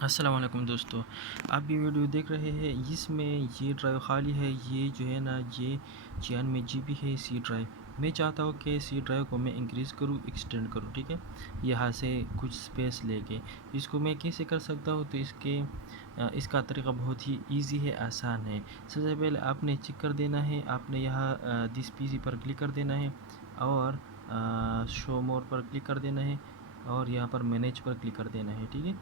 अस्सलाम वालेकुम दोस्तों। आप ये वीडियो देख रहे हैं, इसमें ये ड्राइव खाली है। ये जो है ना, ये 96 जीबी है सी ड्राइव। मैं चाहता हूँ कि सी ड्राइव को मैं इंक्रीज़ करूँ, एक्सटेंड करूँ, ठीक है, यहाँ से कुछ स्पेस लेके। इसको मैं कैसे कर सकता हूँ? तो इसका तरीका बहुत ही इजी है, आसान है। सबसे पहले आपने चेक कर देना है, आपने यहाँ दिस पीसी पर क्लिक कर देना है और शो मोर पर क्लिक कर देना है और यहाँ पर मैनेज पर क्लिक कर देना है, ठीक है।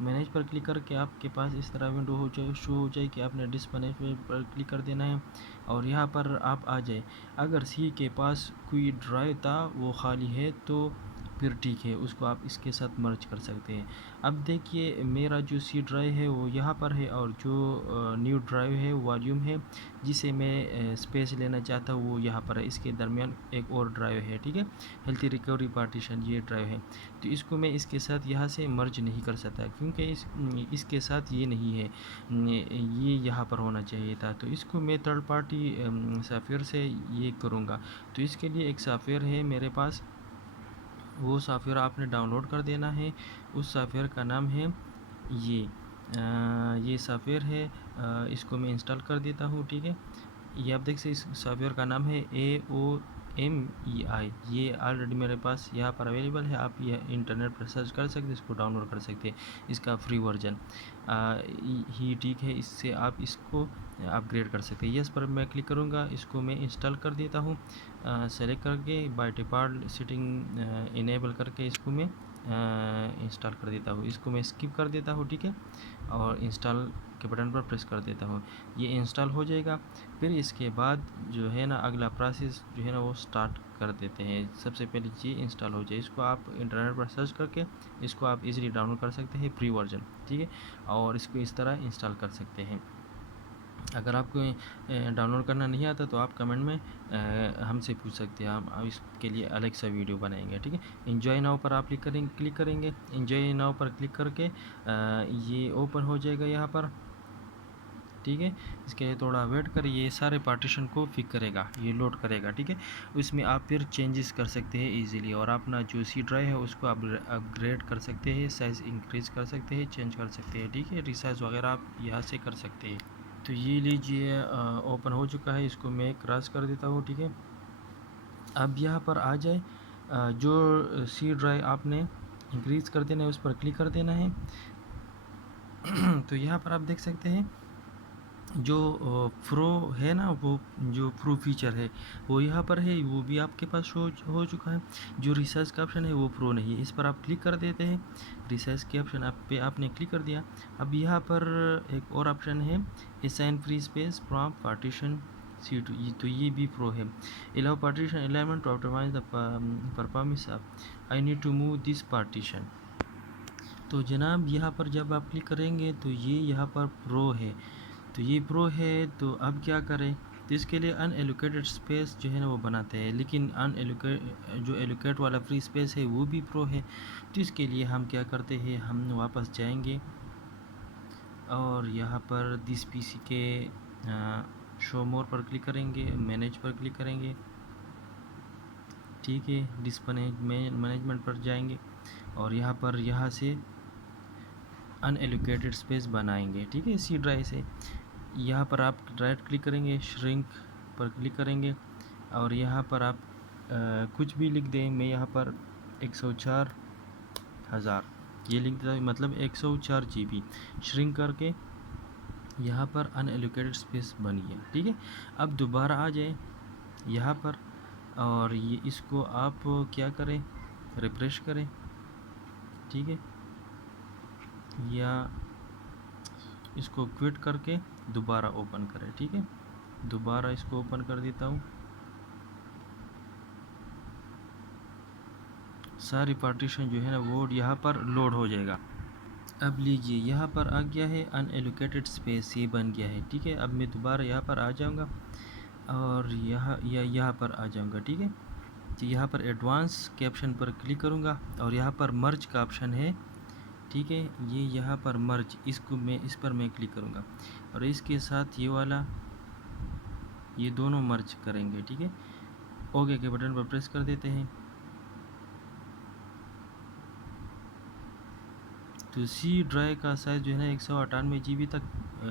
मैनेज पर क्लिक करके आपके पास इस तरह विंडो शो हो जाए कि आपने डिस्कनेक्ट पर क्लिक कर देना है और यहाँ पर आप आ जाए। अगर सी के पास कोई ड्राइव था वो खाली है तो फिर ठीक है, उसको आप इसके साथ मर्ज कर सकते हैं। अब देखिए, मेरा जो सी ड्राइव है वो यहाँ पर है और जो न्यू ड्राइव है, वॉल्यूम है, जिसे मैं स्पेस लेना चाहता हूँ, वो यहाँ पर है। इसके दरमियान एक और ड्राइव है, ठीक है, हेल्थी रिकवरी पार्टीशन, ये ड्राइव है। तो इसको मैं इसके साथ यहाँ से मर्ज नहीं कर सकता, क्योंकि इसके साथ ये नहीं है, ये यहाँ पर होना चाहिए था। तो इसको मैं थर्ड पार्टी सॉफ्टवेयर से ये करूँगा। तो इसके लिए एक सॉफ्टवेयर है मेरे पास, वो सॉफ्टवेयर आपने डाउनलोड कर देना है। उस सॉफ्टवेयर का नाम है ये सॉफ्टवेयर है। इसको मैं इंस्टॉल कर देता हूँ, ठीक है। ये आप देख सकते, इस सॉफ्टवेयर का नाम है AOMEI। ये ऑलरेडी मेरे पास यहाँ पर अवेलेबल है। आप यह इंटरनेट पर सर्च कर सकते हैं, इसको डाउनलोड कर सकते हैं, इसका फ्री वर्जन ही ठीक है। इससे आप इसको अपग्रेड कर सकते हैं। यस पर मैं क्लिक करूँगा, इसको मैं इंस्टॉल कर देता हूँ। सेलेक्ट करके बाय डिफ़ॉल्ट सेटिंग इनेबल करके इसको मैं इंस्टॉल कर देता हूँ। इसको मैं स्किप कर देता हूँ, ठीक है, और इंस्टॉल के बटन पर प्रेस कर देता हूँ। ये इंस्टॉल हो जाएगा। फिर इसके बाद जो है ना, अगला प्रोसेस जो है ना वो स्टार्ट कर देते हैं। सबसे पहले ये इंस्टॉल हो जाए, इसको आप इंटरनेट पर सर्च करके इसको आप इजीली डाउनलोड कर सकते हैं, फ्री वर्जन, ठीक है, और इसको इस तरह इंस्टॉल कर सकते हैं। अगर आपको डाउनलोड करना नहीं आता तो आप कमेंट में हमसे पूछ सकते हैं, हम इसके लिए अलग सा वीडियो बनाएंगे, ठीक है। एंजॉय नाउ पर आप क्लिक करेंगे। एंजॉय नाउ पर क्लिक करके ये ओपन हो जाएगा यहाँ पर, ठीक है। इसके लिए थोड़ा वेट करिए, ये सारे पार्टीशन को फिक करेगा, ये लोड करेगा, ठीक है। उसमें आप फिर चेंजेस कर सकते हैं इजीली, और अपना जो सी ड्राइव है उसको अपग्रेड कर सकते हैं, साइज़ इंक्रीज़ कर सकते हैं, चेंज कर सकते हैं, ठीक है। रिसाइज वगैरह आप यहाँ से कर सकते हैं। तो ये लीजिए, ओपन हो चुका है। इसको मैं क्रॉस कर देता हूँ, ठीक है। अब यहाँ पर आ जाए, जो सी ड्राइव आपने इंक्रीज़ कर देना है उस पर क्लिक कर देना है। तो यहाँ पर आप देख सकते हैं, जो प्रो है ना, वो जो प्रो फीचर है वो यहाँ पर है, वो भी आपके पास शो हो चुका है। जो रिसर्च का ऑप्शन है वो प्रो नहीं है, इस पर आप क्लिक कर देते हैं। रिसर्च के ऑप्शन पे आपने क्लिक कर दिया। अब यहाँ पर एक और ऑप्शन है, assign free space from partition seat, तो ये भी प्रो है। Allow partition element to optimise the performance of I need to move this partition. तो जनाब, यहाँ पर जब आप क्लिक करेंगे तो ये यहाँ पर प्रो है। तो ये प्रो है, तो अब क्या करें? तो इसके लिए अनएलोकेटेड स्पेस जो है ना वो बनाते हैं, लेकिन जो एलोकेट वाला फ्री स्पेस है वो भी प्रो है। तो इसके लिए हम क्या करते हैं, हम वापस जाएंगे और यहाँ पर दिस पीसी के शो मोर पर क्लिक करेंगे, मैनेज पर क्लिक करेंगे, ठीक है। मैनेजमेंट पर जाएंगे और यहाँ से अनएलोकेटेड स्पेस बनाएंगे, ठीक है, सी ड्राइव से। यहाँ पर आप राइट क्लिक करेंगे, श्रिंक पर क्लिक करेंगे और यहाँ पर आप कुछ भी लिख दें। मैं यहाँ पर 104,000 ये लिख देता हूँ, मतलब 104 GB श्रिंक करके यहाँ पर अनएलोकेटेड स्पेस बन गया, ठीक है। अब दोबारा आ जाए यहाँ पर और ये इसको आप क्या करें, रिफ्रेश करें, ठीक है, या इसको क्विट करके दोबारा ओपन करें, ठीक है। दोबारा इसको ओपन कर देता हूँ। सारी पार्टीशन जो है ना वो यहाँ पर लोड हो जाएगा। अब लीजिए, यहाँ पर आ गया है अनएलोकेटेड स्पेस, ये बन गया है, ठीक है। अब मैं दोबारा यहाँ पर आ जाऊँगा और यहाँ पर आ जाऊँगा, ठीक है। तो यहाँ पर एडवांस के ऑप्शन पर क्लिक करूँगा और यहाँ पर मर्ज का ऑप्शन है, ठीक है। ये यहाँ पर मर्ज, इस पर मैं क्लिक करूँगा और इसके साथ ये वाला, ये दोनों मर्ज करेंगे, ठीक है। ओके के बटन पर प्रेस कर देते हैं। तो सी ड्राइव का साइज़ जो है ना 198 GB तक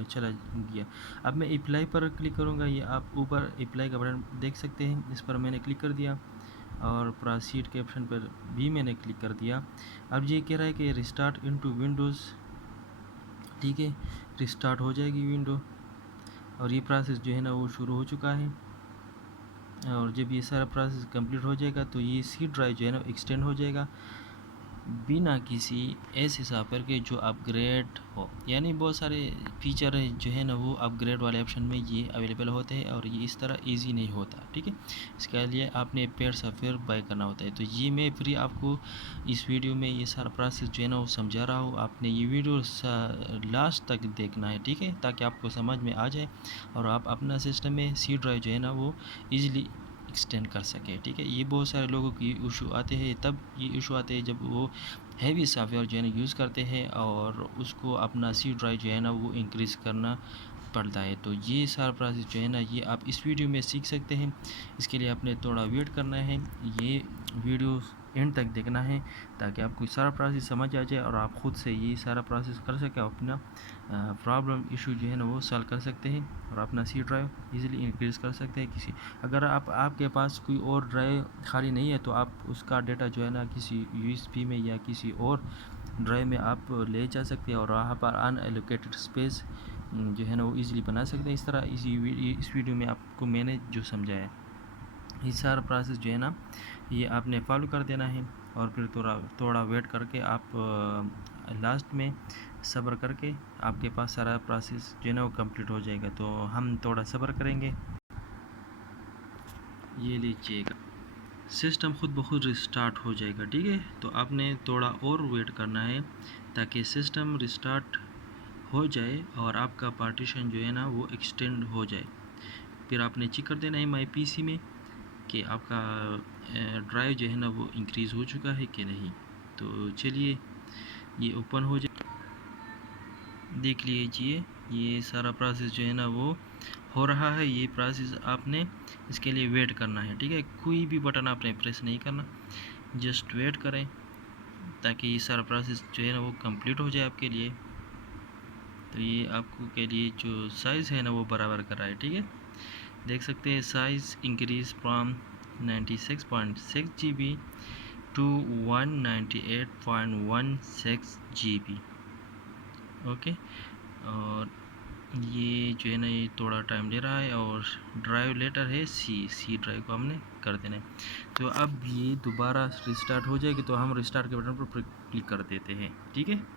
चला गया। अब मैं अप्लाई पर क्लिक करूँगा, ये आप ऊपर अप्लाई का बटन देख सकते हैं, इस पर मैंने क्लिक कर दिया और प्रोसीड के ऑप्शन पर भी मैंने क्लिक कर दिया। अब ये कह रहा है कि रिस्टार्ट इनटू विंडोज़, ठीक है, रिस्टार्ट हो जाएगी विंडो और ये प्रोसेस जो है ना वो शुरू हो चुका है। और जब ये सारा प्रोसेस कंप्लीट हो जाएगा तो ये सी ड्राइव जो है ना एक्सटेंड हो जाएगा बिना किसी ऐसे सॉफ्टवेयर के जो अपग्रेड हो। यानी बहुत सारे फीचर जो है ना वो अपग्रेड वाले ऑप्शन में ये अवेलेबल होते हैं और ये इस तरह इजी नहीं होता, ठीक है। इसके लिए आपने पेड सॉफ्टवेयर बाय करना होता है। तो ये मैं फ्री आपको इस वीडियो में ये सारा प्रोसेस जो है ना वो समझा रहा हूँ। आपने ये वीडियो लास्ट तक देखना है, ठीक है, ताकि आपको समझ में आ जाए और आप अपना सिस्टम में सी ड्राइव जो है ना वो ईज़िली एक्सटेंड कर सके, ठीक है। ये बहुत सारे लोगों की इशू आते हैं, तब ये इशू आते हैं जब वो हैवी सॉफ्टवेयर जो है ना यूज़ करते हैं और उसको अपना सी ड्राइव जो है ना वो इंक्रीज़ करना पड़ता है। तो ये सारा प्रोसेस जो है ना ये आप इस वीडियो में सीख सकते हैं। इसके लिए आपने थोड़ा वेट करना है, ये वीडियो एंड तक देखना है ताकि आपको सारा प्रोसेस समझ आ जाए और आप ख़ुद से ये सारा प्रोसेस कर सकें, अपना प्रॉब्लम इशू जो है ना वो सॉल्व कर सकते हैं और अपना सी ड्राइव इजीली इंक्रीज़ कर सकते हैं। किसी अगर आपके पास कोई और ड्राइव खाली नहीं है तो आप उसका डेटा जो है ना किसी USB में या किसी और ड्राइव में आप ले जा सकते हैं और वहाँ पर अनएलोकेटेड स्पेस जो है ना वो इजीली बना सकते हैं। इस तरह इस वीडियो में आपको मैंने जो समझाया ये सारा प्रोसेस जो है ना ये आपने फॉलो कर देना है और फिर थोड़ा वेट करके आप लास्ट में सब्र करके आपके पास सारा प्रोसेस जो है ना वो कंप्लीट हो जाएगा। तो हम थोड़ा सब्र करेंगे। ये लीजिएगा, सिस्टम खुद ब खुद रिस्टार्ट हो जाएगा, ठीक है। तो आपने थोड़ा और वेट करना है ताकि सिस्टम रिस्टार्ट हो जाए और आपका पार्टीशन जो है ना वो एक्सटेंड हो जाए। फिर आपने चेक कर देना है माई PC में कि आपका ड्राइव जो है ना वो इंक्रीज़ हो चुका है कि नहीं। तो चलिए ये ओपन हो जाए, देख लीजिए ये सारा प्रोसेस जो है ना वो हो रहा है। ये प्रोसेस आपने इसके लिए वेट करना है, ठीक है। कोई भी बटन आपने प्रेस नहीं करना, जस्ट वेट करें ताकि ये सारा प्रोसेस जो है ना वो कंप्लीट हो जाए आपके लिए। तो ये आपको के लिए जो साइज़ है ना वो बराबर कर रहा है, ठीक है। देख सकते हैं size increase from 96.6 GB to 198.16 GB, okay. और ये जो है ना ये थोड़ा टाइम ले रहा है और ड्राइव लेटर है सी ड्राइव को हमने कर देना है। तो अब ये दोबारा रिस्टार्ट हो जाएगी तो हम रिस्टार्ट के बटन पर क्लिक कर देते हैं, ठीक है।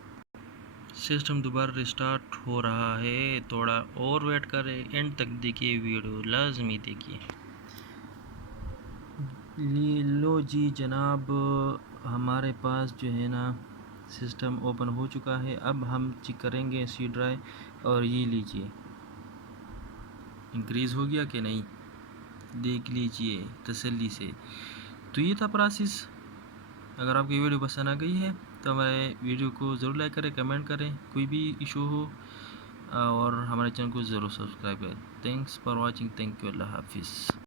सिस्टम दोबारा रिस्टार्ट हो रहा है, थोड़ा और वेट करें, एंड तक देखिए वीडियो लाजमी देखिए। लो जी जनाब, हमारे पास जो है ना सिस्टम ओपन हो चुका है। अब हम चेक करेंगे सी ड्राइव और ये लीजिए इंक्रीज़ हो गया कि नहीं, देख लीजिए तसल्ली से। तो ये था प्रोसेस। अगर आपकी वीडियो पसंद आ गई है तो हमारे वीडियो को ज़रूर लाइक करें, कमेंट करें, कोई भी इशू हो और हमारे चैनल को ज़रूर सब्सक्राइब करें। Thanks for watching, thank you, Allah हाफिज़।